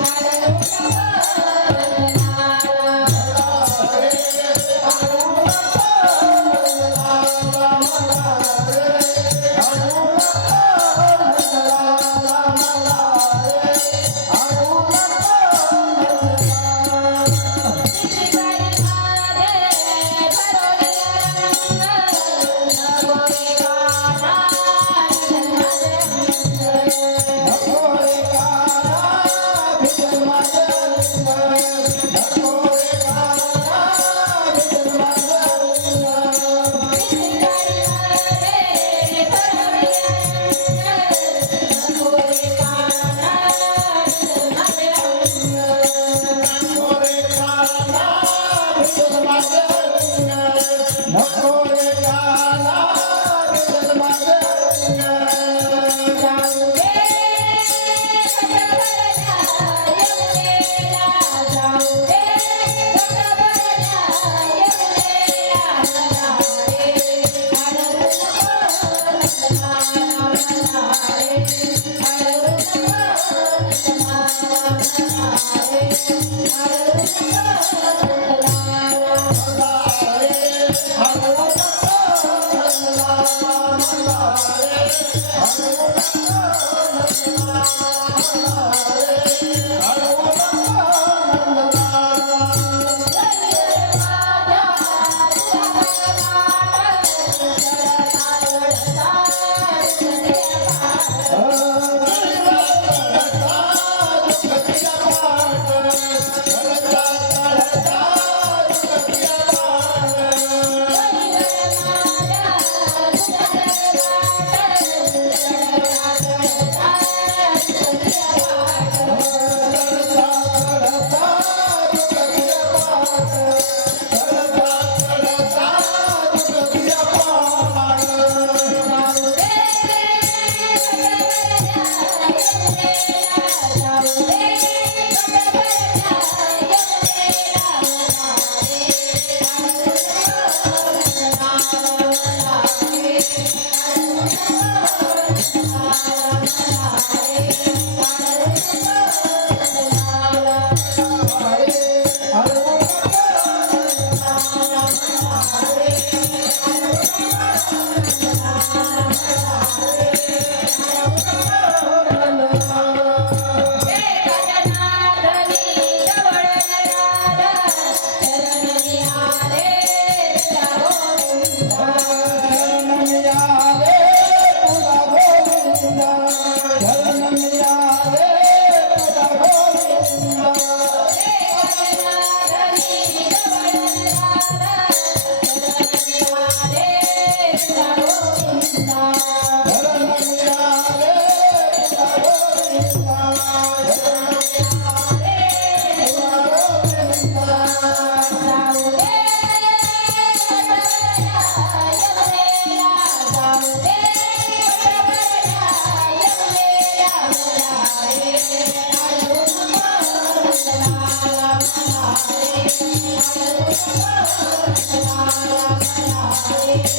நடரும் নকল Thank you.